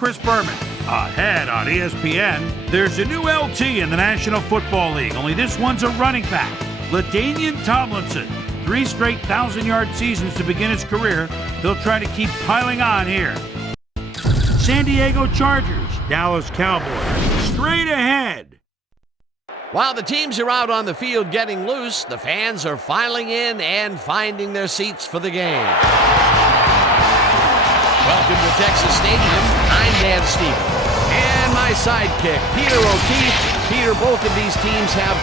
Chris Berman. Ahead on ESPN, there's a new LT in the National Football League, only this one's a running back. LaDainian Tomlinson, 3 straight 1,000-yard seasons to begin his career. He'll try to keep piling on here. San Diego Chargers, Dallas Cowboys, straight ahead. While the teams are out on the field getting loose, the fans are filing in and finding their seats for the game. Welcome to Texas Stadium. I'm Dan Stevens. And my sidekick, Peter O'Keefe. Peter, both of these teams have,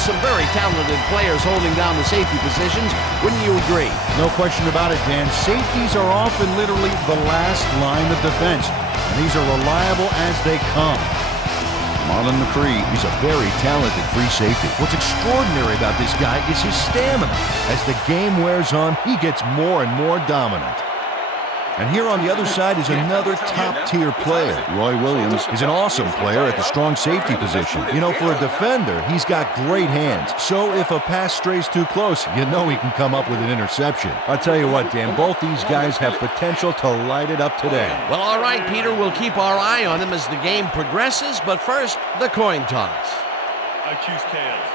some very talented players holding down the safety positions. Wouldn't you agree? No question about it, Dan. Safeties are often literally the last line of defense. And these are reliable as they come. Marlon McCree, he's a very talented free safety. What's extraordinary about this guy is his stamina. As the game wears on, he gets more and more dominant. And here on the other side is another top-tier player. Roy Williams is an awesome player at the strong safety position. You know, for a defender, he's got great hands. So if a pass strays too close, you know he can come up with an interception. I'll tell you what, Dan, both these guys have potential to light it up today. Well, all right, Peter, we'll keep our eye on them as the game progresses. But first, the coin toss. I choose tails.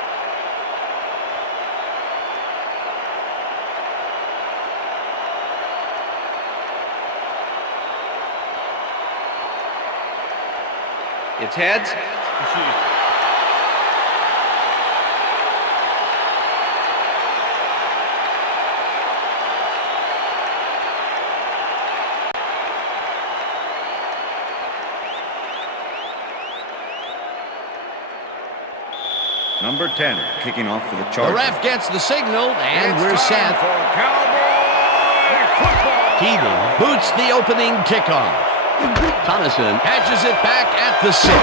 It's heads. Number 10, kicking off for the Chargers. The ref gets the signal, and we're set. For Cowboy football. Keating boots the opening kickoff. Thomason catches it back at the 6.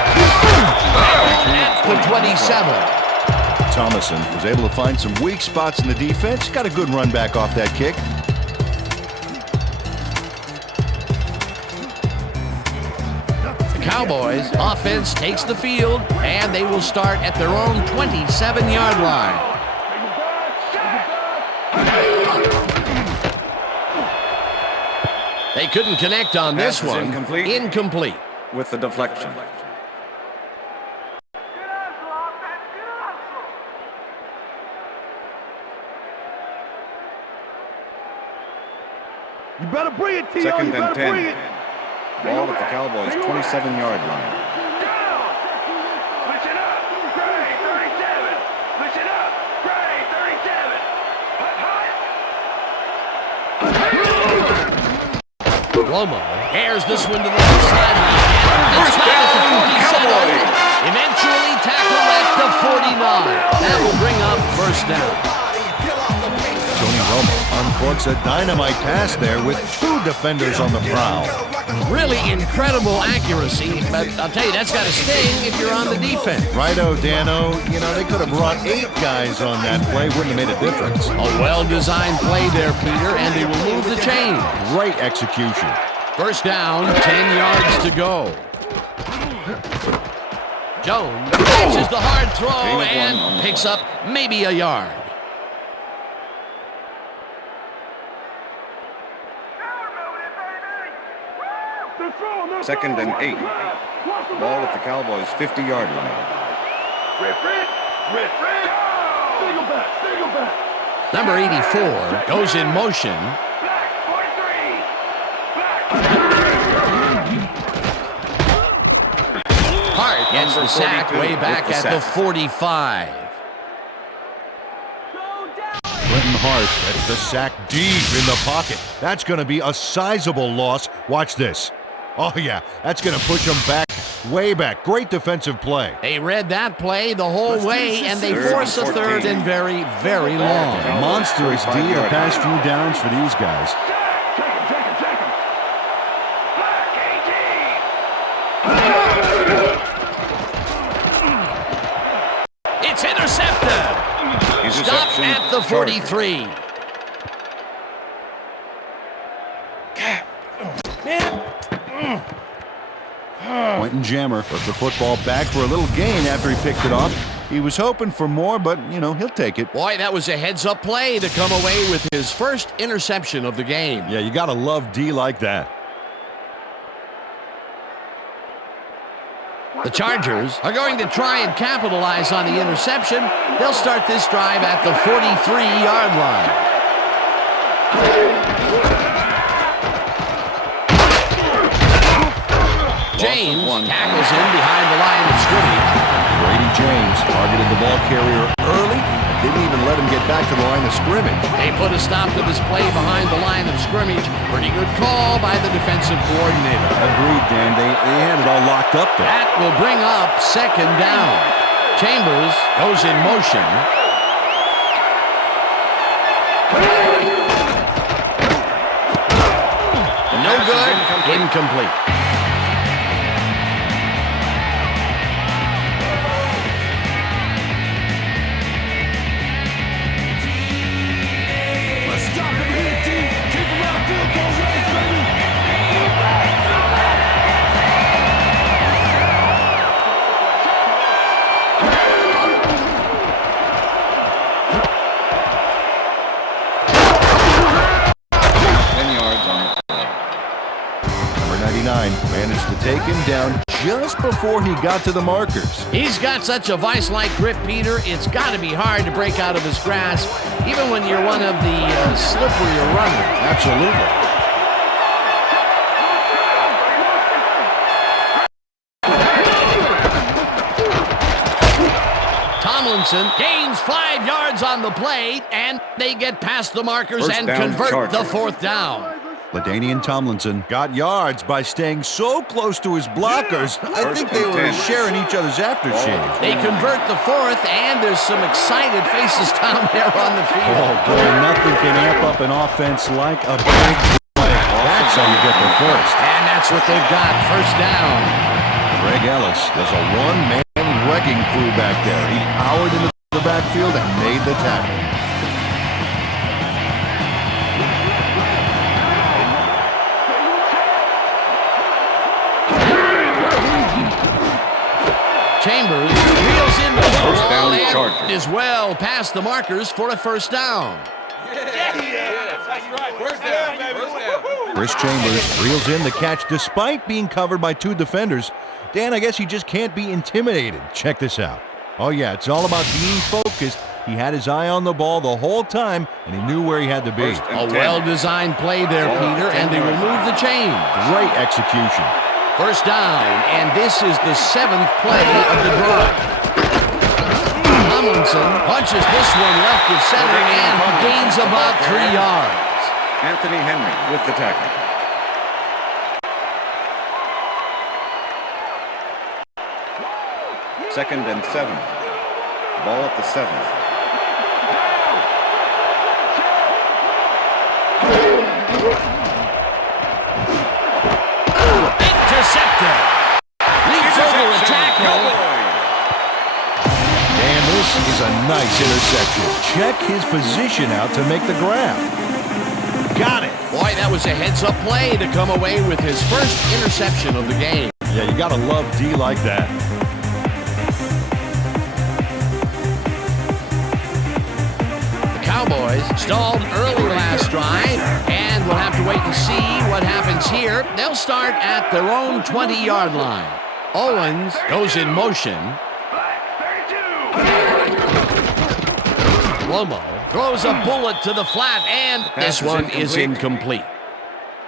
At the 27. Thomason was able to find some weak spots in the defense. Got a good run back off that kick. The Cowboys offense takes the field, and they will start at their own 27-yard line. They couldn't connect on this one. Incomplete. With the deflection. You better bring it, T.O. Second You better and 10. bring it. Ball at the Cowboys' 27-yard line. Switch it up. Gray, 37. Switch it up. Gray, 37. Romo airs this one to the left sideline. First down, Cowboys. Eventually tackled at the 49. That will bring up first down. Tony Romo uncorks a dynamite pass there with 2 defenders on the prowl. Really incredible accuracy, but I'll tell you, that's got to sting if you're on the defense. Righto, Dano. You know, they could have brought 8 guys on that play. Wouldn't have made a difference. A well-designed play there, Peter, and they will move the chain. Great execution. First down, 10 yards to go. Jones catches the hard throw and picks up maybe a yard. Second and 8. Ball at the Cowboys' 50-yard line. Single back. Number 84 goes in motion. Hart gets the sack way back at the 45. Clinton Hart gets the sack deep in the pocket. That's going to be a sizable loss. Watch this. Oh, yeah, that's going to push them back, way back. Great defensive play. They read that play the whole way, and they force a third and very, very long. Monstrous D the past few downs for these guys. It's intercepted. Stop at the 43. Quentin Jammer put the football back for a little gain after he picked it off. He was hoping for more, but, you know, he'll take it. Boy, that was a heads-up play to come away with his first interception of the game. Yeah, you got to love D like that. The Chargers are going to try and capitalize on the interception. They'll start this drive at the 43-yard line. James tackles in behind the line of scrimmage. Brady James targeted the ball carrier early. Didn't even let him get back to the line of scrimmage. They put a stop to this play behind the line of scrimmage. Pretty good call by the defensive coordinator. Agreed, Dan. They had it all locked up there. That will bring up second down. Chambers goes in motion. No good. Incomplete. Managed to take him down just before he got to the markers. He's got such a vice-like grip, Peter. It's got to be hard to break out of his grasp, even when you're one of the slipperier runners. Absolutely. Tomlinson gains 5 yards on the play, and they get past the markers First and down, convert Chargers. the fourth down. LaDainian Tomlinson got yards by staying so close to his blockers. I think they were sharing each other's aftershaves. They convert the fourth, and there's some excited faces down there on the field. Oh, boy, nothing can amp up an offense like a big play. That's how you get the first. And that's what they've got, first down. Greg Ellis does a one-man wrecking crew back there. He powered into the backfield and made the tackle. Chambers reels in the First down, and Chargers. is well past the markers for a first down. Chris Chambers reels in the catch despite being covered by 2 defenders. Dan, I guess he just can't be intimidated. Check this out. Oh, yeah, it's all about being focused. He had his eye on the ball the whole time, and he knew where he had to be. A well-designed play there, Peter, and they remove the chain. Great execution. First down, and this is the 7th play of the drive. Tomlinson punches this one left of center and gains about 3 yards. Anthony Henry with the tackle. Second and 7. Ball at the 7. Intercepted. Leaps over a tackle. And this is a nice interception. Check his position out to make the grab. Got it. Boy, that was a heads-up play to come away with his first interception of the game. Yeah, you gotta love D like that. The Cowboys stalled early last drive, and we'll have to wait and see what happens here. They'll start at their own 20-yard line. Owens goes in motion. Lomo throws a bullet to the flat, and this one is incomplete.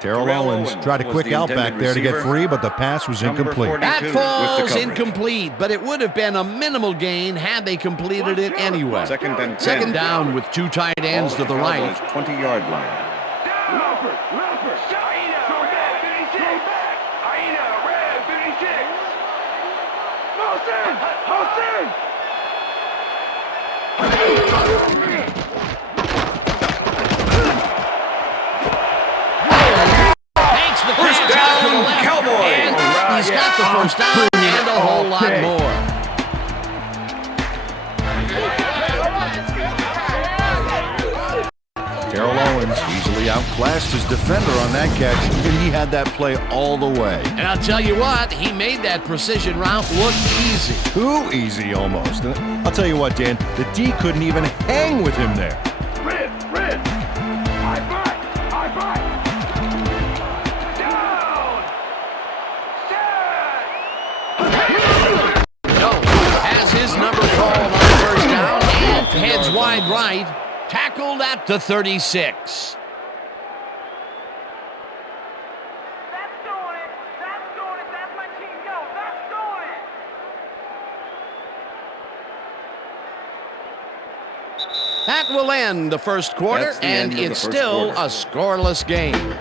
Terrell Owens tried a quick out back there to get free, but the pass was incomplete. That falls incomplete, but it would have been a minimal gain had they completed it anyway. Second and 10. Second down with 2 tight ends to the right. 20-yard line. Takes the first down to the left, Cowboys. and he's got the first down and a whole lot more. Terrell Owens easily outclassed his defender on that catch, and he had that play all the way. And I'll tell you what, he made that precision route look easy. Too easy almost. I'll tell you what, Dan, the D couldn't even hang with him there. Red. High five. Down. Set. wide right. Tackled at the 36. That will end the first quarter, and it's still a scoreless game.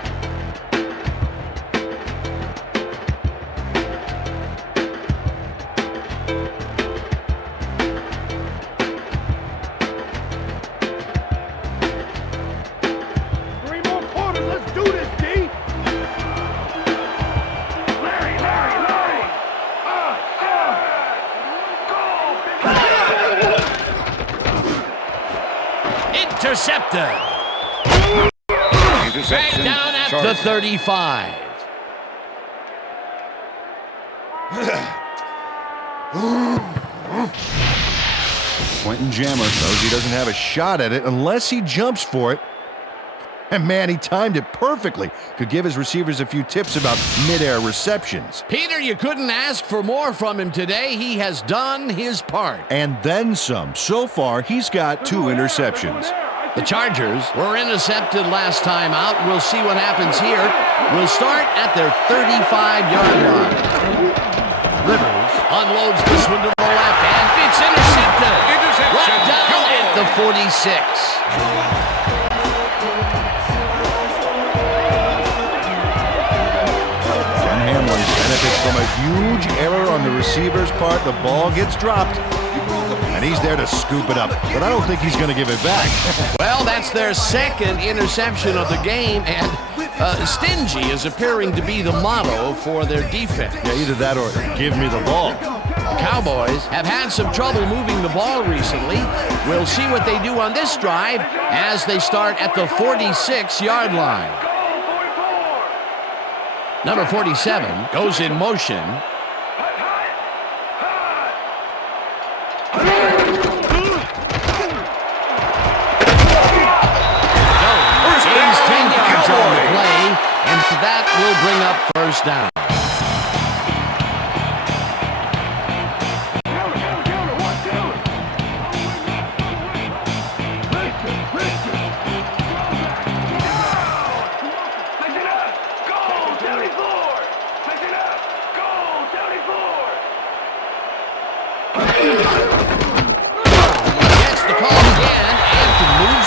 Intercepted. Back down at the 35. Quentin Jammer knows he doesn't have a shot at it unless he jumps for it. And man, he timed it perfectly. Could give his receivers a few tips about mid-air receptions. Peter, you couldn't ask for more from him today. He has done his part. And then some. So far, he's got 2 interceptions. The Chargers were intercepted last time out. We'll see what happens here. We'll start at their 35-yard line. Rivers unloads this one to the left, and it's intercepted. Right down at the 46. Hamlin benefits from a huge error on the receiver's part. The ball gets dropped, and he's there to scoop it up. But I don't think he's going to give it back. Well, that's their second interception of the game, and stingy is appearing to be the motto for their defense. Yeah, either that or give me the ball. The Cowboys have had some trouble moving the ball recently. We'll see what they do on this drive as they start at the 46-yard line. Number 47 goes in motion. He's 10 yards on the play, and that will bring up first down.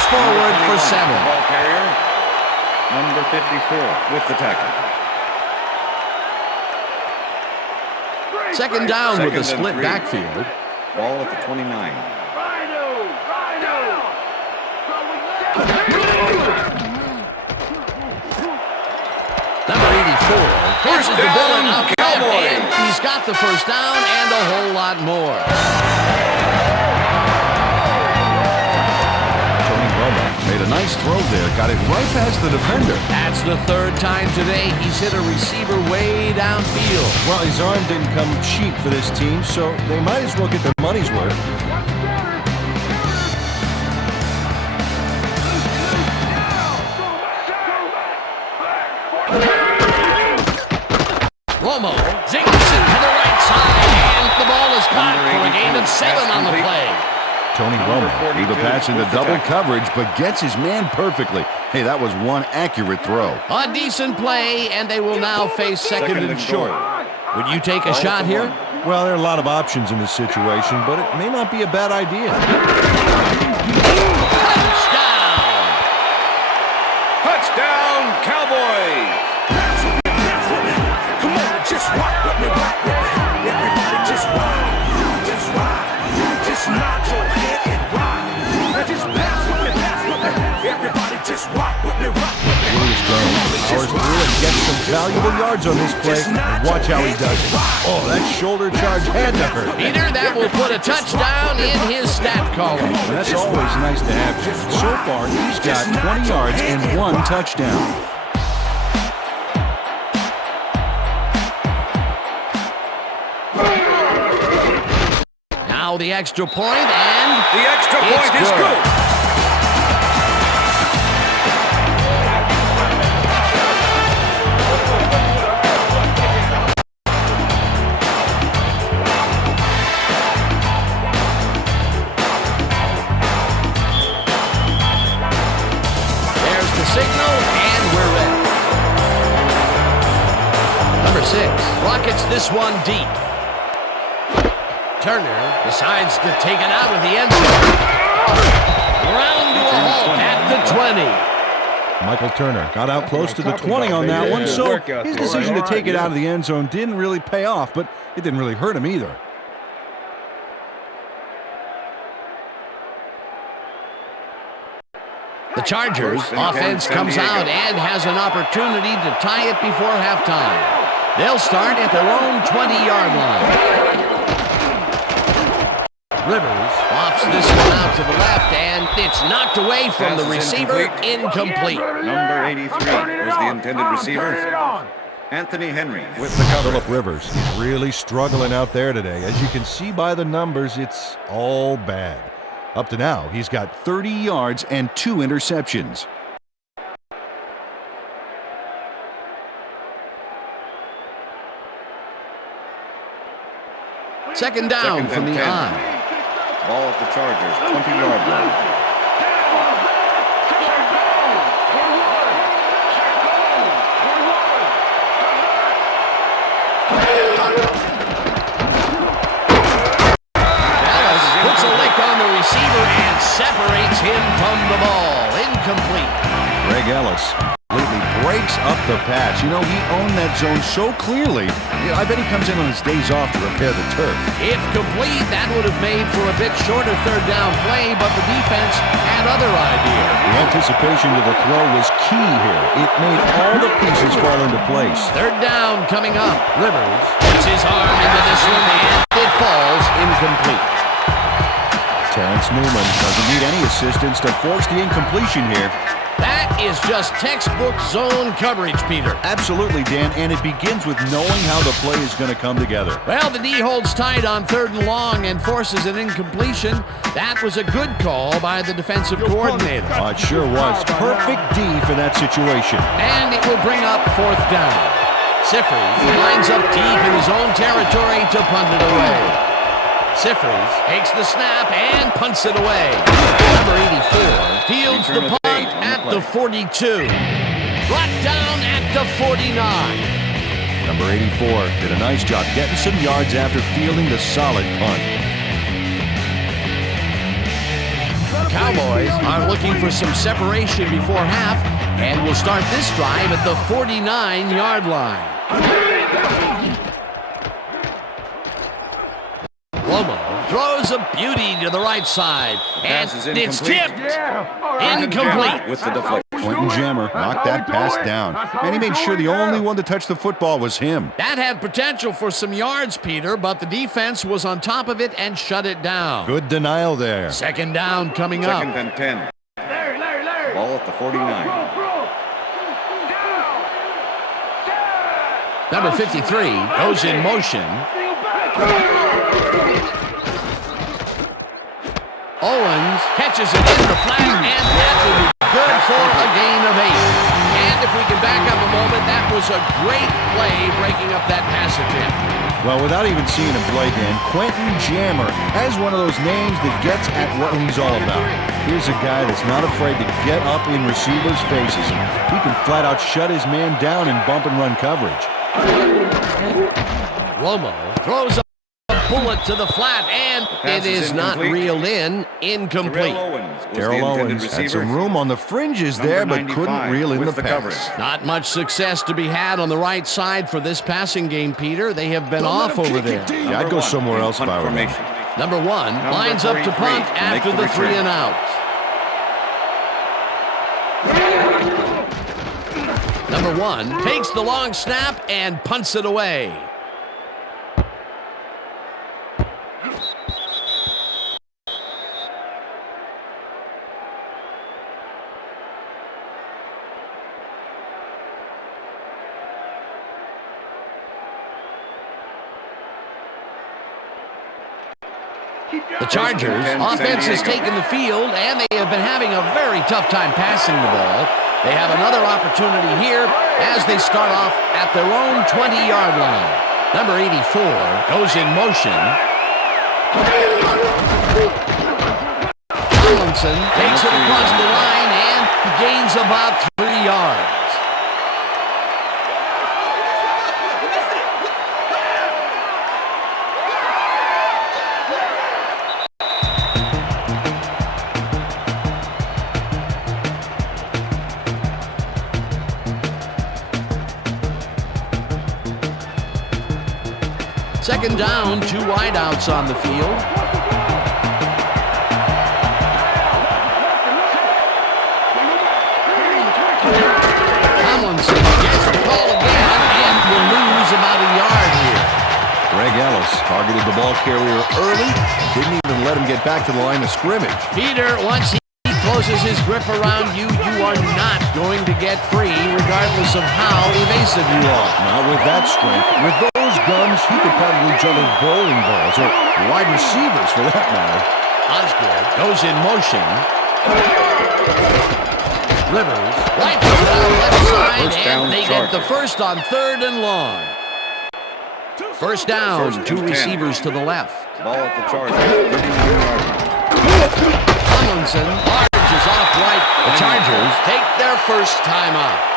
Forward for 7. Ball carrier, number 54, with the tackle. Second down with a split backfield. Ball at the 29. Number 84 forces the ball out front, and he's got the first down and a whole lot more. Made a nice throw there. Got it right past the defender. That's the third time today he's hit a receiver way downfield. Well, his arm didn't come cheap for this team, so they might as well get their money's worth. Romo zings it to the right side, and the ball is caught for a gain of 7 on the play. Tony Romo threw the pass into double coverage, but gets his man perfectly. Hey, that was one accurate throw. A decent play, and they will now face second and short. Would you take a shot here? Well, there are a lot of options in this situation, but it may not be a bad idea. Touchdown, Cowboys! Come on, just rock with me, rock with me. Everybody just rock, just rock. Just nod your head and rock. Now just pass with me, pass with me. Everybody just rock with me, rock with me. Powers through and gets some valuable yards on this play. Watch how he does it. Oh, that shoulder charge had to hurt. Peter, that will put a touchdown in his stat column. And that's always nice to have. So far, he's got 20 yards and 1 touchdown. Now the extra point, and the extra point is good. this one deep. Turner decides to take it out of the end zone. Round to a halt at the 20. Michael Turner got out close to the 20 on that one, so his decision to take it out of the end zone didn't really pay off, but it didn't really hurt him either. The Chargers offense comes out and has an opportunity to tie it before halftime. They'll start at their own 20-yard line. Rivers lofts this one out to the left, and it's knocked away from the receiver. Incomplete. Number 83 was the intended receiver. Anthony Henry with the cover. Phillip Rivers is really struggling out there today. As you can see by the numbers, it's all bad. Up to now, he's got 30 yards and 2 interceptions. Second down from the I. Ball at the Chargers, 20-yard line. Dallas puts a lick on the receiver and separates him from the ball. Incomplete. Greg Ellis completely breaks up the pass. You know, he owned that zone so clearly. I bet he comes in on his days off to repair the turf. If complete, that would have made for a bit shorter third down play, but the defense had other ideas. The anticipation to the throw was key here. It made all the pieces fall into place. Third down coming up. Rivers puts his arm into this one, and it falls incomplete. Terrence Newman doesn't need any assistance to force the incompletion here. That is just textbook zone coverage, Peter. Absolutely, Dan, and it begins with knowing how the play is going to come together. Well, the D holds tight on third and long and forces an incompletion. That was a good call by the defensive coordinator. Oh, it sure was. Perfect D for that situation. And it will bring up fourth down. Siffers lines up deep in his own territory to punt it away. Siffers takes the snap and punts it away. Number 84 fields the punt at the 42. Brought down at the 49. Number 84 did a nice job getting some yards after fielding the solid punt. Cowboys are looking for some separation before half and will start this drive at the 49-yard line. Lomo throws a beauty to the right side, and it's tipped. Incomplete. With the deflection. Quentin Jammer knocked that pass down, and he made sure the only one to touch the football was him. That had potential for some yards, Peter, but the defense was on top of it and shut it down. Good denial there. Second down coming up. Second and 10. Ball at the 49. Number 53 goes in motion. Owens catches it in the flat, and that will be good for a gain of 8. And if we can back up a moment, that was a great play breaking up that pass attempt. Well, without even seeing him play, Dan, Quentin Jammer has one of those names that gets at what he's all about. Here's a guy that's not afraid to get up in receivers' faces. He can flat out shut his man down in bump and run coverage. Lomo throws a bullet to the flat, and it is not reeled in. Incomplete. Darrell Owens had some room on the fringes there, but couldn't reel in the pass. Not much success to be had on the right side for this passing game, Peter. They have been off over there. Yeah, I'd go somewhere else if I were him. Number 1 lines up to punt after the 3 and out. Number 1 takes the long snap and punts it away. The Chargers offense has taken the field, and they have been having a very tough time passing the ball. They have another opportunity here as they start off at their own 20-yard line. Number 84 goes in motion. Tomlinson takes it across the line and gains about 3 yards. Second down, 2 wideouts on the field. Tomlinson gets the call again and will lose about a yard here. Greg Ellis targeted the ball carrier early, didn't even let him get back to the line of scrimmage. Peter, once he closes his grip around you, you are not going to get free, regardless of how evasive you are. Not with that strength. With those guns, he could probably juggle bowling balls, or wide receivers for that matter. Osgood goes in motion. Rivers right to the left side, and they get the first on 3rd and long. First down, 2 receivers to the left. Ball at the Chargers. 39-yard line. Tomlinson barges off right. The Chargers take their first time out.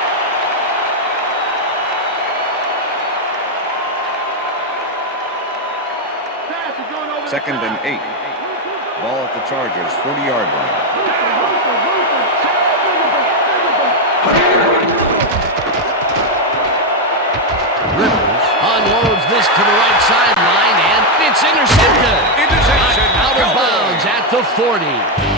Second and 8. Ball at the Chargers, 40-yard line. Rivers unloads this to the right sideline, and it's intercepted. Interception. Out of bounds at the 40.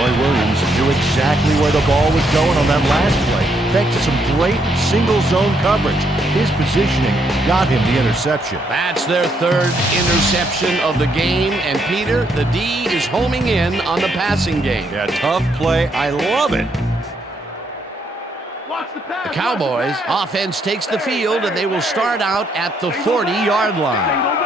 Roy Williams knew exactly where the ball was going on that last play, thanks to some great single-zone coverage. His positioning got him the interception. That's their 3rd interception of the game, and Peter, the D is homing in on the passing game. Yeah, tough play. I love it. The Cowboys offense takes the field, and they will start out at the 40-yard line.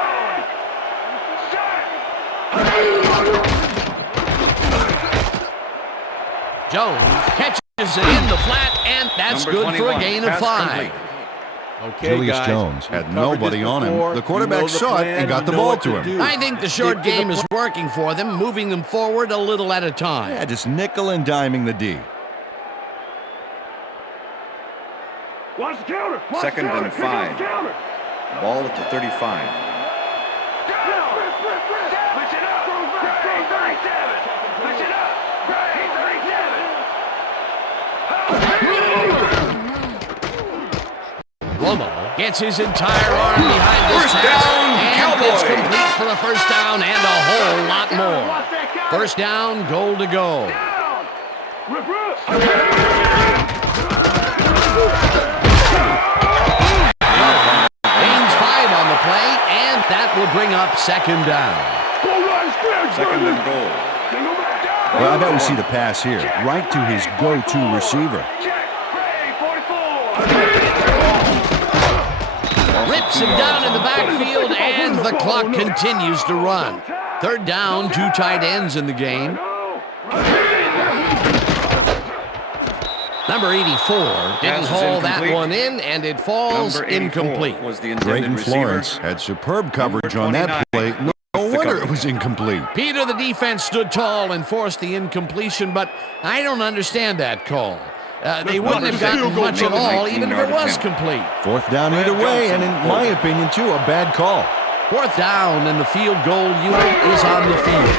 Jones catches it in the flat, and that's Number good for a 21, gain of pass 5. complete. Okay, Julius guys, Jones had we've covered nobody this on him. before. The quarterback You know the saw it plan, and got you the know ball what to him. do. I think the short Stick to the game is working for them, moving them forward a little at a time. Yeah, just nickel and diming the D. Watch the counter. Second and 5. Ball at the 35. Romo gets his entire arm behind this First pass, down, and Cowboys. it's complete for the first down and a whole lot more. First down, goal to go. Gains 5 on the play, and that will bring up second down. Second and goal. Well, I bet we see the pass here, right to his go-to receiver. Rips him down in the backfield, and the clock continues to run. Third down, 2 tight ends in the game. Number 84 didn't Pass is haul that incomplete. one in, and it falls Number 84 incomplete. was the intended Drayton receiver. Florence had superb coverage on Number that play. 29. No The wonder it coverage. was incomplete. Peter, the defense stood tall and forced the incompletion, but I don't understand that call. They wouldn't have gotten much at all, even if it was complete. Fourth down either way, and in my opinion, too, a bad call. Fourth down, and the field goal unit is on the field.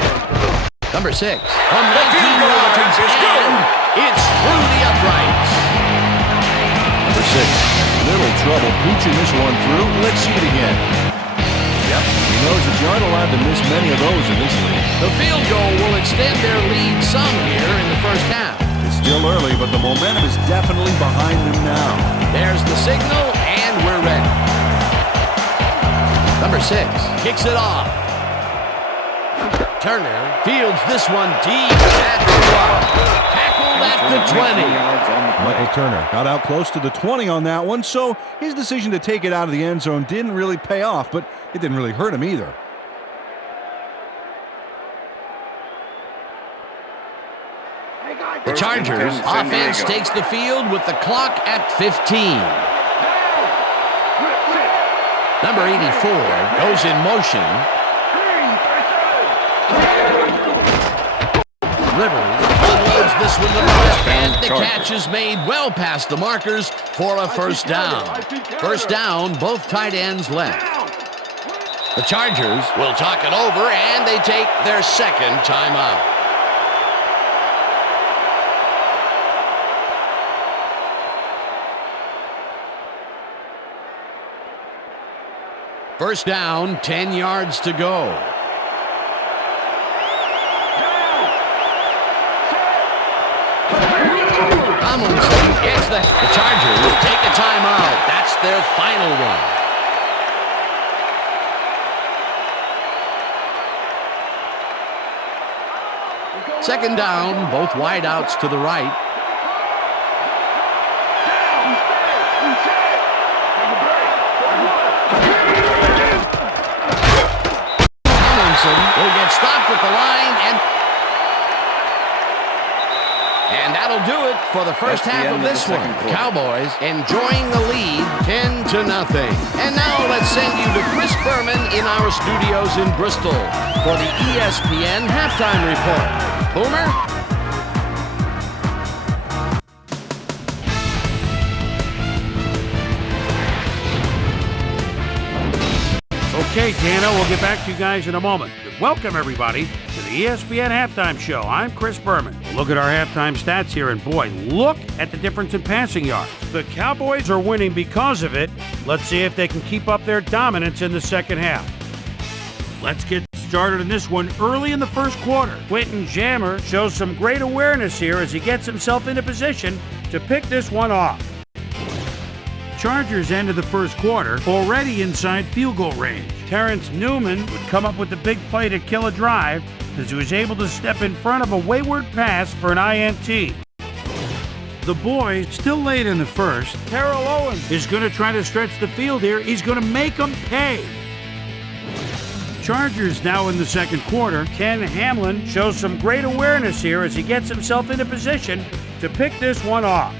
Number 6 from 19 yards, and it's through the uprights. Number 6, little trouble pooching this one through. Let's see it again. Yep, he knows that you aren't allowed to miss many of those in this league. The field goal will extend their lead some here in the first half. It's still early, but the momentum is definitely behind them now. There's the signal, and we're ready. Number 6 kicks it off. Turner fields this one deep at the 1. Tackled at the 20. Yards on the play. Michael Turner got out close to the 20 on that one, so his decision to take it out of the end zone didn't really pay off, but it didn't really hurt him either. The Chargers offense takes the field with the clock at 15. Number 84 goes in motion. Rivers unloads this one to the left, and the catch is made well past the markers for a first down. First down, both tight ends left. The Chargers will talk it over, and they take their second timeout. First down, 10 yards to go. Tomlinson gets the Chargers take a timeout. That's their final one. Second down, both wideouts to the right. Tomlinson will get stopped at the line, and that'll do it for the first half of this one. Cowboys enjoying the lead 10-0. And now let's send you to Chris Berman in our studios in Bristol for the ESPN halftime report. Boomer? Okay, Dana, we'll get back to you guys in a moment. But welcome, everybody, to the ESPN Halftime Show. I'm Chris Berman. We'll look at our halftime stats here, and boy, look at the difference in passing yards. The Cowboys are winning because of it. Let's see if they can keep up their dominance in the second half. Let's get started in this one early in the first quarter. Quentin Jammer shows some great awareness here as he gets himself into position to pick this one off. Chargers ended the first quarter already inside field goal range. Terrence Newman would come up with the big play to kill a drive as he was able to step in front of a wayward pass for an INT. The boys still late in the first. Terrell Owens is going to try to stretch the field here. He's going to make them pay. Chargers now in the second quarter. Ken Hamlin shows some great awareness here as he gets himself into position to pick this one off.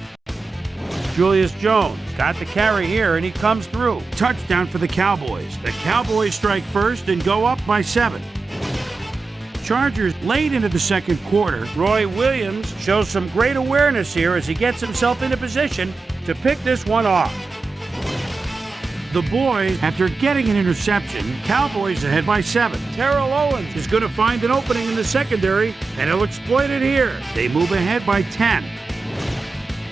Julius Jones got the carry here, and he comes through. Touchdown for the Cowboys. The Cowboys strike first and go up by 7. Chargers late into the second quarter. Roy Williams shows some great awareness here as he gets himself into position to pick this one off. The boys, after getting an interception, Cowboys ahead by 7. Terrell Owens is going to find an opening in the secondary, and he'll exploit it here. They move ahead by 10.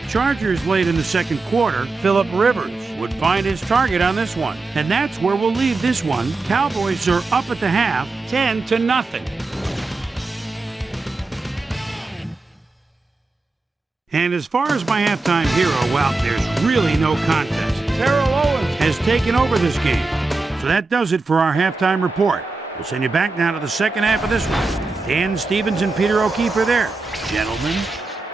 Chargers late in the second quarter. Phillip Rivers would find his target on this one. And that's where we'll leave this one. Cowboys are up at the half, 10-0. And as far as my halftime hero, well, there's really no contest. Terrell Owens has taken over this game. So that does it for our halftime report. We'll send you back now to the second half of this one. Dan Stevens and Peter O'Keefe are there. Gentlemen.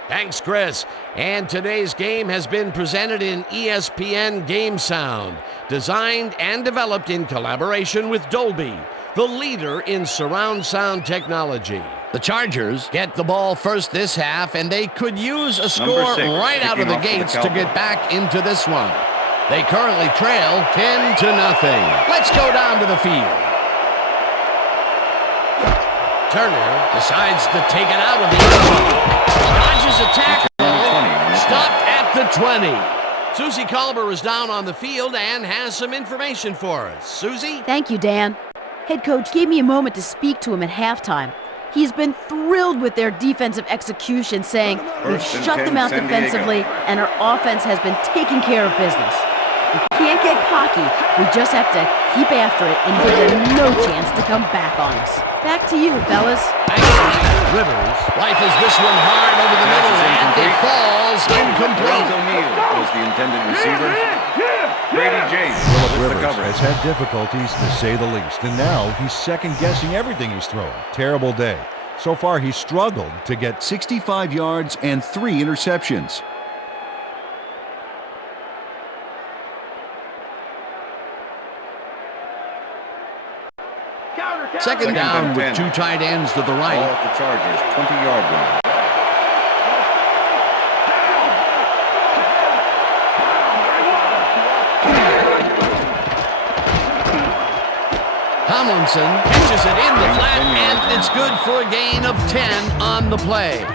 Thanks, Chris. And today's game has been presented in ESPN Game Sound, designed and developed in collaboration with Dolby, the leader in surround sound technology. The Chargers get the ball first this half, and they could use a score right out of the gates to get back into this one. They currently trail 10-0. Let's go down to the field. Turner decides to take it out of the end zone. Dodges a tackle. Stopped at the 20. Susie Culber is down on the field and has some information for us. Susie? Thank you, Dan. Head coach gave me a moment to speak to him at halftime. He's been thrilled with their defensive execution, saying we've shut them out defensively and our offense has been taking care of business. We can't get cocky. We just have to keep after it and give them no chance to come back on us. Back to you, fellas. Rivers rifles this one hard over the middle, and it falls incomplete. O'Neal was the intended receiver. Brady James Phillip Rivers has had difficulties, to say the least, and now he's second-guessing everything he's throwing. Terrible day. So far, he's struggled to get 65 yards and 3 interceptions. Second down with 2 tight ends to the right. Ball at the Chargers, 20-yard line. Tomlinson catches it in the flat, and it's good for a gain of 10 on the play.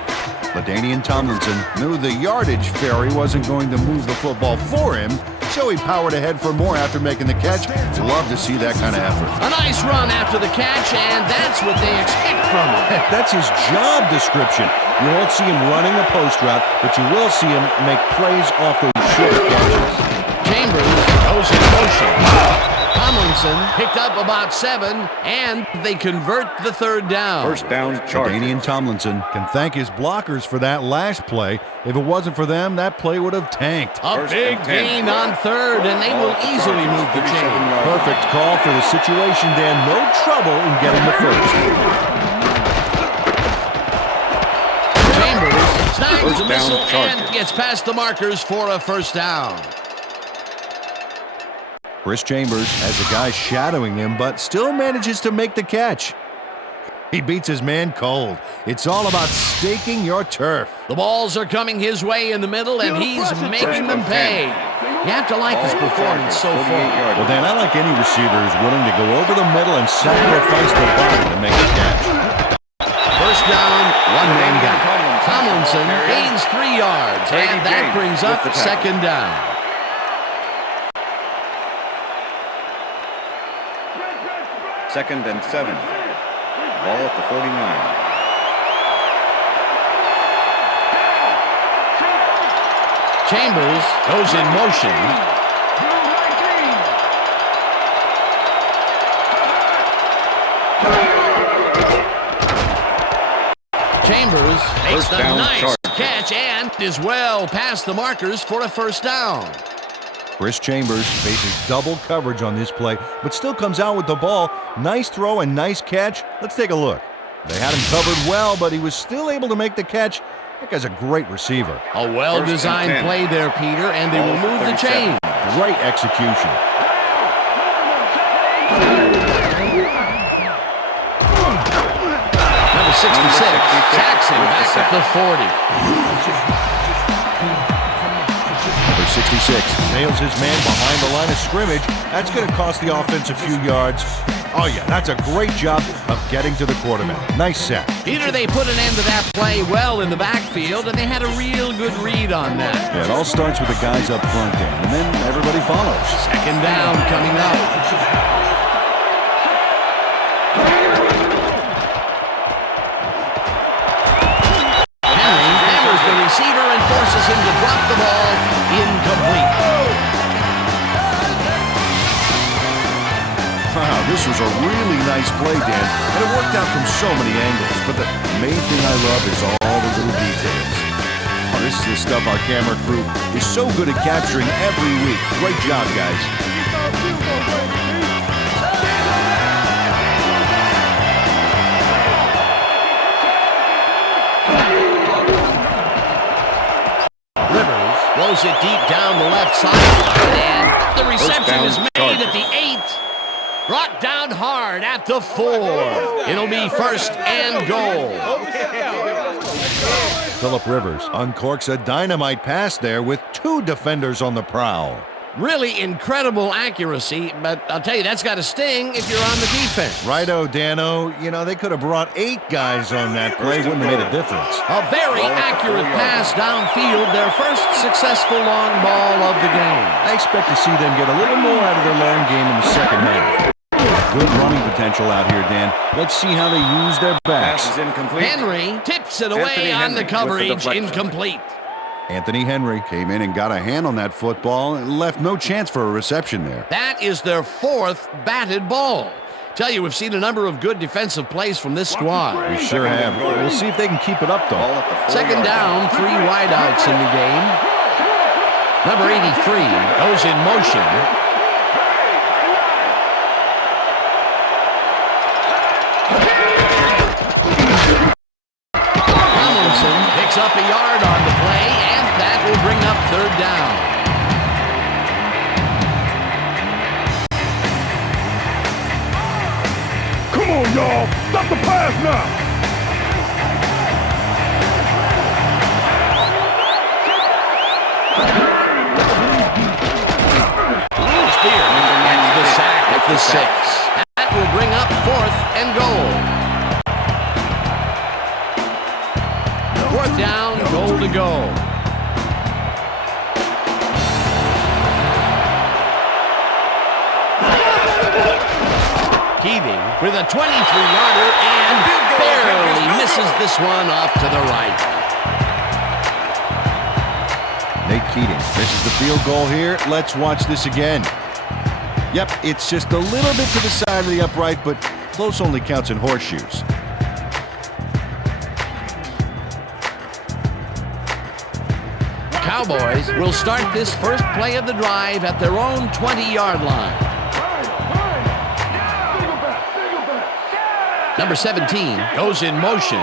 LaDainian Tomlinson knew the yardage fairy wasn't going to move the football for him, so he powered ahead for more after making the catch. Love to see that kind of effort. A nice run after the catch, and that's what they expect from him. That's his job description. You won't see him running a post route, but you will see him make plays off those short catches. Chambers goes in motion. Tomlinson picked up about 7, and they convert the third down. First down, Chargers. Danian Tomlinson can thank his blockers for that last play. If it wasn't for them, that play would have tanked. A First big and 10. gain on third, and they will easily move the chain. Perfect call for the situation, Dan. No trouble in getting the first. Chambers snags First the down, missile Chargers. and gets past the markers for a first down. Chris Chambers has a guy shadowing him, but still manages to make the catch. He beats his man cold. It's all about staking your turf. The balls are coming his way in the middle, and he's making them pay. You have to like his performance so far. Well, Dan, I like any receiver who's willing to go over the middle and sacrifice the body to make a catch. First down, one-man guy. Tomlinson gains 3 yards, and that brings up second down. Second and 7. Ball at the 49. Chambers goes in motion. Chambers makes the nice catch and is well past the markers for a first down. Chris Chambers faces double coverage on this play, but still comes out with the ball. Nice throw and nice catch. Let's take a look. They had him covered well, but he was still able to make the catch. That guy's a great receiver. A well-designed play there, Peter, and they will move the chain. Great execution. Number 66, Jackson back at the 40. Number 66 nails his man behind the line of scrimmage. That's going to cost the offense a few yards. Oh, yeah, that's a great job of getting to the quarterback. Nice sack. Peter, they put an end to that play well in the backfield, and they had a real good read on that. Yeah, it all starts with the guys up front, Dan, and then everybody follows. Second down coming up. Henry hammers the receiver and forces him to drop the ball. Incomplete. Wow, this was a really nice play, Dan, and it worked out from so many angles. But the main thing I love is all the little details. Oh, this is the stuff our camera crew is so good at capturing every week. Great job, guys. Rivers throws it deep down the left sideline, and the reception is made at the 8. Brought down hard at the 4. It'll be first and goal. Phillip Rivers uncorks a dynamite pass there with 2 defenders on the prowl. Really incredible accuracy, but I'll tell you, that's got to sting if you're on the defense. Righto, Dano. You know, they could have brought 8 guys on that play. Wouldn't have made a difference. A very accurate pass downfield, their first successful long ball of the game. I expect to see them get a little more out of their long game in the second half. Good running potential out here, Dan. Let's see how they use their backs. Pass is incomplete. Henry tips it away on the coverage, incomplete. Anthony Henry came in and got a hand on that football and left no chance for a reception there. That is their 4th batted ball. Tell you, we've seen a number of good defensive plays from this squad. We sure have. We'll see if they can keep it up, though. Second down, 3 wideouts in the game. Number 83 goes in motion. Tomlinson picks up a yard on the play, and that will bring up third down. Come on, y'all. Stop the pass now. Spear gets the sack at the 6. That will bring up 4th and goal. 4th down, goal to go. Keating with a 23-yarder and barely misses this one off to the right. Nate Keating misses the field goal here. Let's watch this again. Yep, it's just a little bit to the side of the upright, but close only counts in horseshoes. Cowboys will start this first play of the drive at their own 20-yard line. Number 17 goes in motion.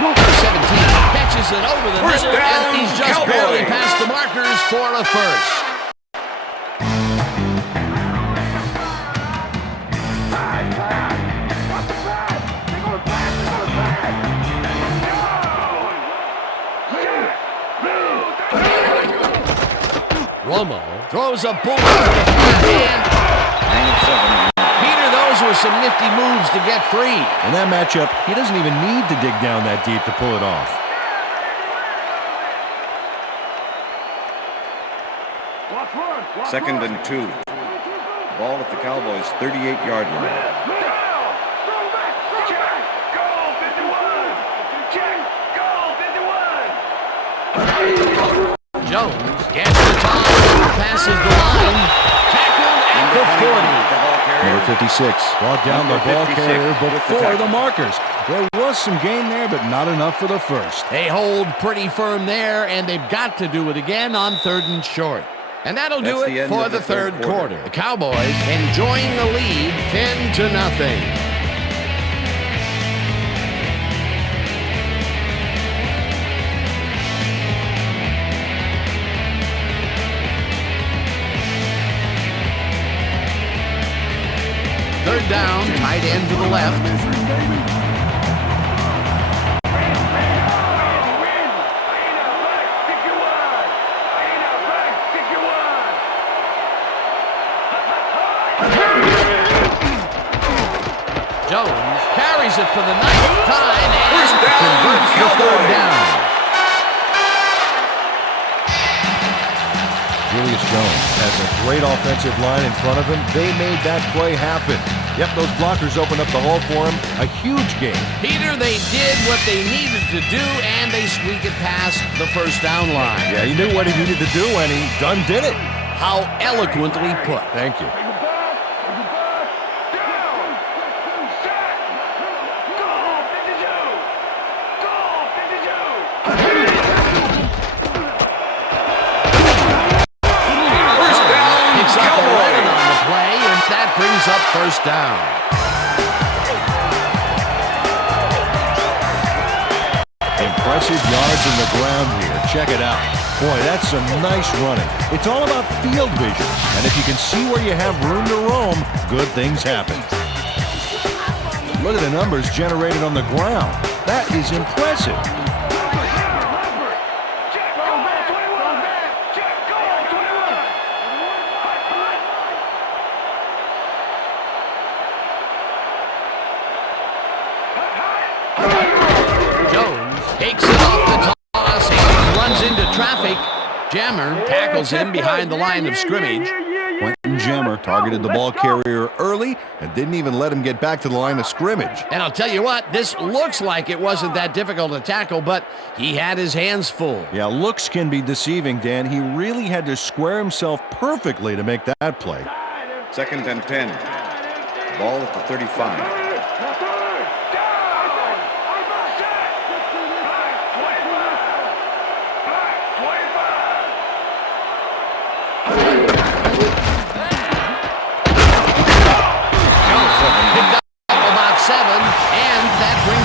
Number 17 catches it over the middle, and he's just barely past the markers for a first. Romo throws a bullet to the flat hand. Peter, those were some nifty moves to get free. In that matchup, he doesn't even need to dig down that deep to pull it off. Second and 2. Ball at the Cowboys' 38-yard line. Jones gets the top, passes the line, tackled at the 40. Number 56 brought down the ball carrier before the markers. There was some gain there, but not enough for the first. They hold pretty firm there, and they've got to do it again on 3rd and short. And that'll do it for the third quarter. The Cowboys enjoying the lead 10-0. Third down, tight end to the left. Jones carries it for the 9th time and converts the third down. Julius Jones has a great offensive line in front of him. They made that play happen. Yep, those blockers opened up the hole for him. A huge game. Peter, they did what they needed to do, and they squeak it past the first down line. Yeah, he knew what he needed to do, and he done did it. How eloquently put. Thank you. Brings up first down. Impressive yards in the ground here. Check it out. Boy, that's some nice running. It's all about field vision. And if you can see where you have room to roam, good things happen. Look at the numbers generated on the ground. That is impressive. Takes it off the toss and runs into traffic. Jammer tackles him behind the line of scrimmage. Quentin Jammer targeted the ball carrier early and didn't even let him get back to the line of scrimmage. And I'll tell you what, this looks like it wasn't that difficult to tackle, but he had his hands full. Yeah, looks can be deceiving, Dan. He really had to square himself perfectly to make that play. Second and 10. Ball at the 35.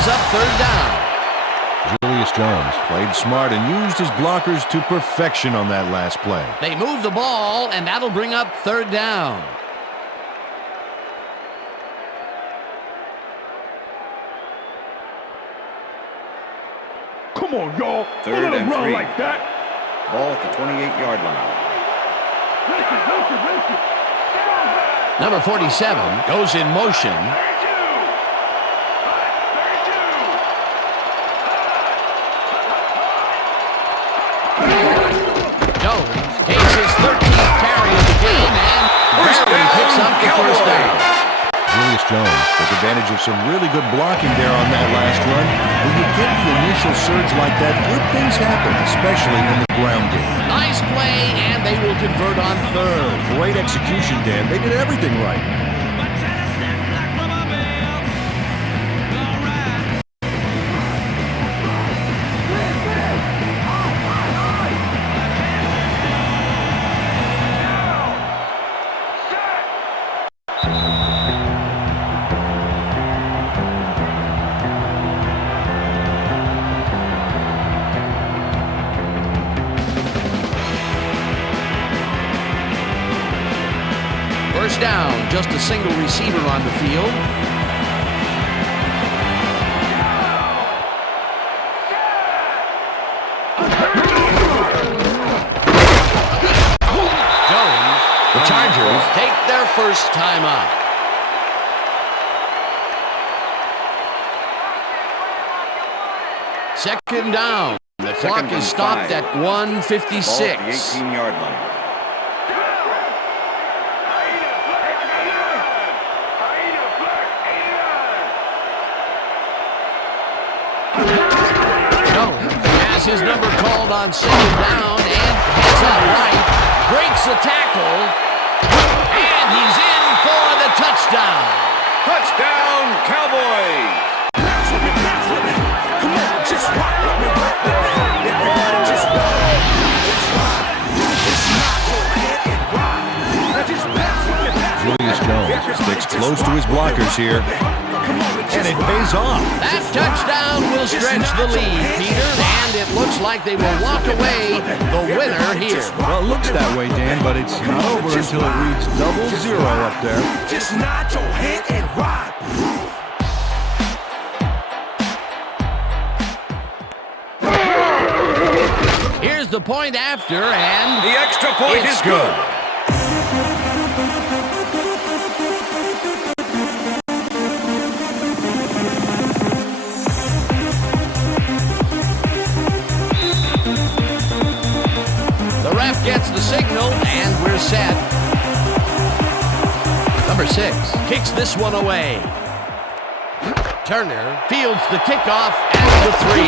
Up third down. Julius Jones played smart and used his blockers to perfection on that last play. They move the ball, and that'll bring up third down. Come on, y'all. Third and 3. Like that. Ball at the 28-yard line. Number 47 goes in motion. Jones takes his 13th carry of the game and barely picks up the first down. Julius Jones took advantage of some really good blocking there on that last run. When you get the initial surge like that, good things happen, especially in the ground game. Nice play, and they will convert on third. Great execution, Dan. They did everything right. First down, just a single receiver on the field. Jones, the Chargers take their first time out. Second down. The clock is stopped at 1:56. Ball at the 18-yard line. Has his number called on second down and heads up right, breaks the tackle, and he's in for the touchdown. Touchdown, Cowboys! Bounce with me, bounce with me. Come on, just rock with me, rock with me. Everybody just rock. Just rock. Just knock your head and rock. Now just bounce with me, bounce with me. Julius Jones sticks close to his blockers here. And it pays off. That touchdown will stretch the lead, Peter, and it looks like they will walk away the winner here. Well, it looks that way, Dan, but it's not over until it reads 0-0 up there. Just nod your head and rock. Here's the point after, and The extra point is good. Gets the signal, and we're set. Number 6 kicks this one away. Turner fields the kickoff at the 3.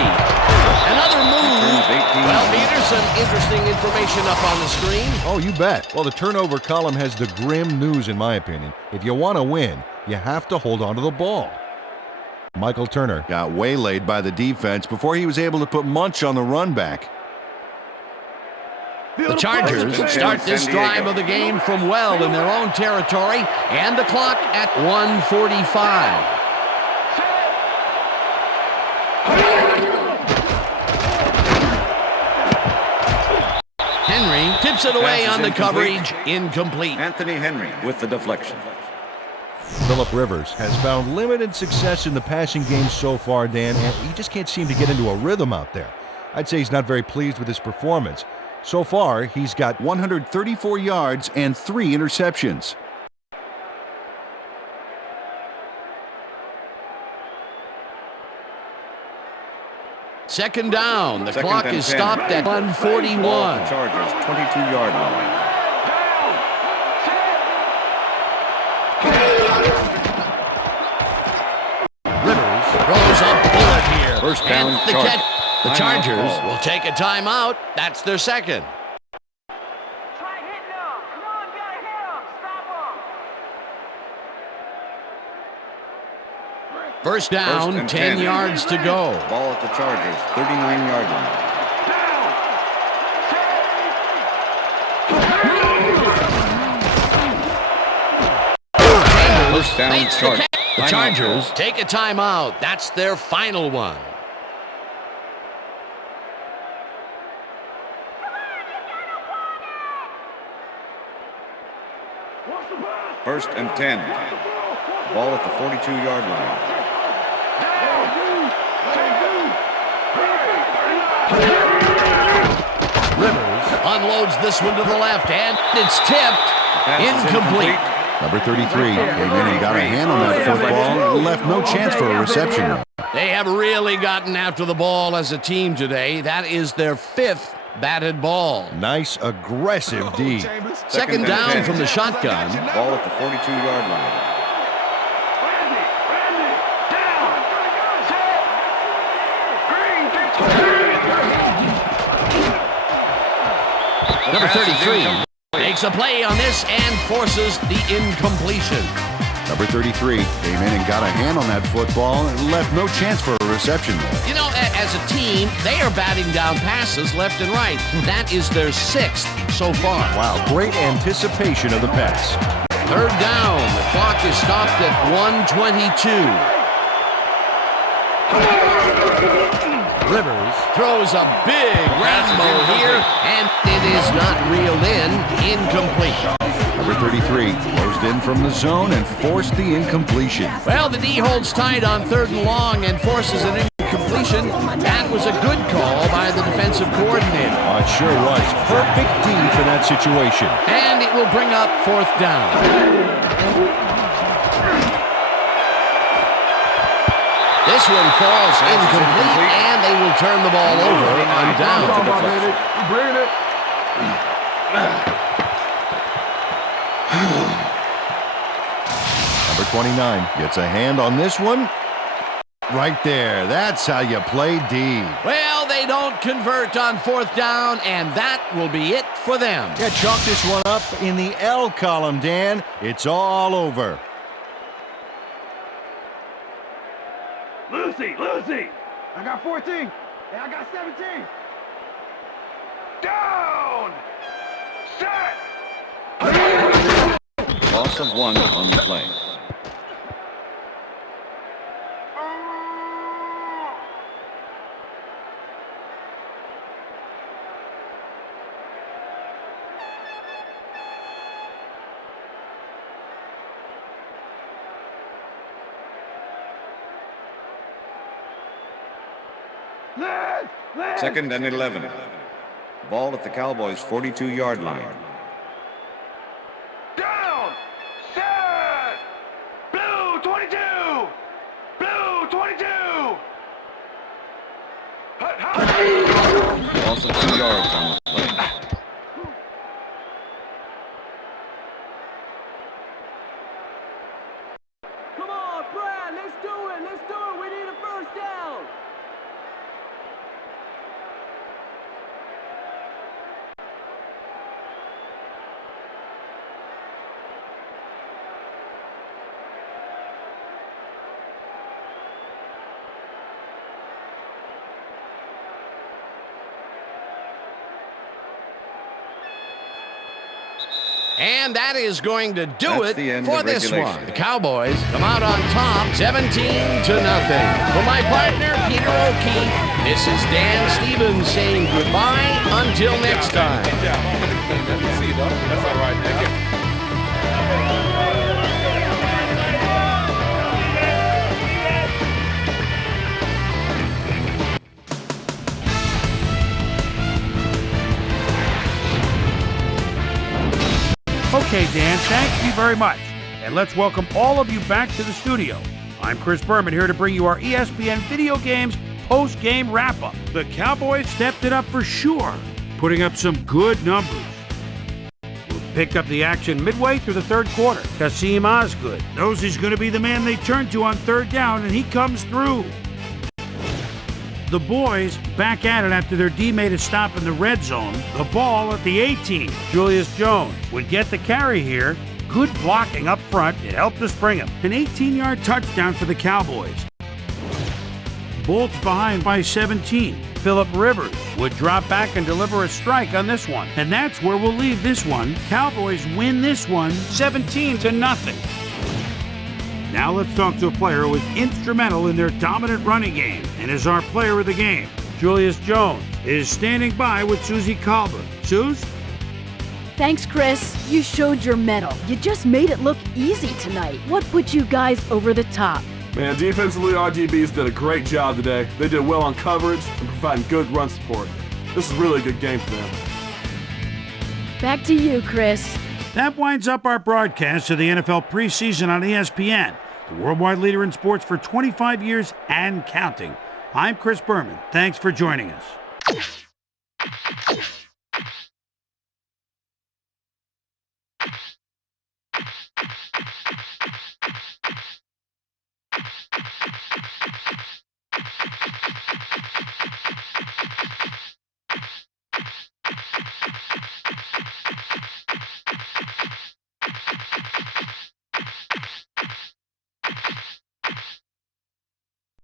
Another move. Well, Peter, some interesting information up on the screen. Oh, you bet. Well, the turnover column has the grim news, in my opinion. If you want to win, you have to hold on to the ball. Michael Turner got waylaid by the defense before he was able to put Munch on the run back. The Chargers start this drive of the game from well in their own territory, and the clock at 1:45. Henry tips it away on the coverage, incomplete. Anthony Henry with the deflection. Phillip Rivers has found limited success in the passing game so far, Dan, and he just can't seem to get into a rhythm out there. I'd say he's not very pleased with his performance. So far, he's got 134 yards and 3 interceptions. Second down. The Second clock and is 10. stopped at 1:41. Ball at the Chargers, 22-yard line. Rivers throws a bullet here. First down, And the Chargers. catch. The Chargers will take a timeout. That's their second. Try hitting him. Come on, gotta hit him. Stop him. First down, First and 10 yards to go. Ball at the Chargers, 39-yard line. First down, Makes the Chargers. catch. The Chargers take a timeout. That's their final one. First and 10. Ball at the 42-yard line. Rivers unloads this one to the left, and it's tipped. Pass is Incomplete. Number 33 came in and got a hand on that football. Left no chance for a reception. They have really gotten after the ball as a team today. That is their 5th batted ball. Nice, aggressive D. Second and down 10. from the shotgun. Ball at the 42-yard line. Number 33 makes a play on this and forces the incompletion. Number 33 came in and got a hand on that football and left no chance for a reception there. You know, as a team, they are batting down passes left and right. That is their 6th so far. Wow, great anticipation of the pass. Third down. The clock is stopped at 1:22. Rivers throws a big rainbow here, and it is not reeled in. Incomplete. Number 33 closed in from the zone and forced the incompletion. Well, the D holds tight on 3rd and long and forces an incompletion. That was a good call by the defensive coordinator. Oh, it sure was. Perfect D for that situation. And it will bring up 4th down. This one falls incomplete, and they will turn the ball over on down. Number 29 gets a hand on this one. Right there. That's how you play D. Well, they don't convert on 4th down, and that will be it for them. Yeah, chalk this one up in the L column, Dan. It's all over. Lucy! I got 14. And I got 17. Down! Set! Loss of 1 on the play. Second and 11. Ball at the Cowboys' 42-yard line. Down! Set! Blue 22! Blue 22! Loss of 2 yards on the play. Come on, Brad, let's do it. We need a first down. And that is going to do That's the it end for of this regulation. one. The Cowboys come out on top, 17-0. For my partner, Peter O'Keefe, this is Dan Stevens saying goodbye until next time. That's all right, man. Okay, Dan, thank you very much. And let's welcome all of you back to the studio. I'm Chris Berman here to bring you our ESPN Video Games post-game wrap-up. The Cowboys stepped it up for sure, putting up some good numbers. We'll pick up the action midway through the 3rd quarter. Kasim Osgood knows he's going to be the man they turn to on 3rd down, and he comes through. The boys back at it after their D made a stop in the red zone. The ball at the 18. Julius Jones would get the carry here. Good blocking up front. It helped to spring him. An 18-yard touchdown for the Cowboys. Bolts behind by 17. Phillip Rivers would drop back and deliver a strike on this one. And that's where we'll leave this one. Cowboys win this one 17-0. Now let's talk to a player who was instrumental in their dominant running game and is our player of the game. Julius Jones is standing by with Susie Colbert. Suze? Thanks, Chris. You showed your mettle. You just made it look easy tonight. What put you guys over the top? Man, defensively, our DBs did a great job today. They did well on coverage and providing good run support. This is really a good game for them. Back to you, Chris. That winds up our broadcast of the NFL preseason on ESPN, the worldwide leader in sports for 25 years and counting. I'm Chris Berman. Thanks for joining us.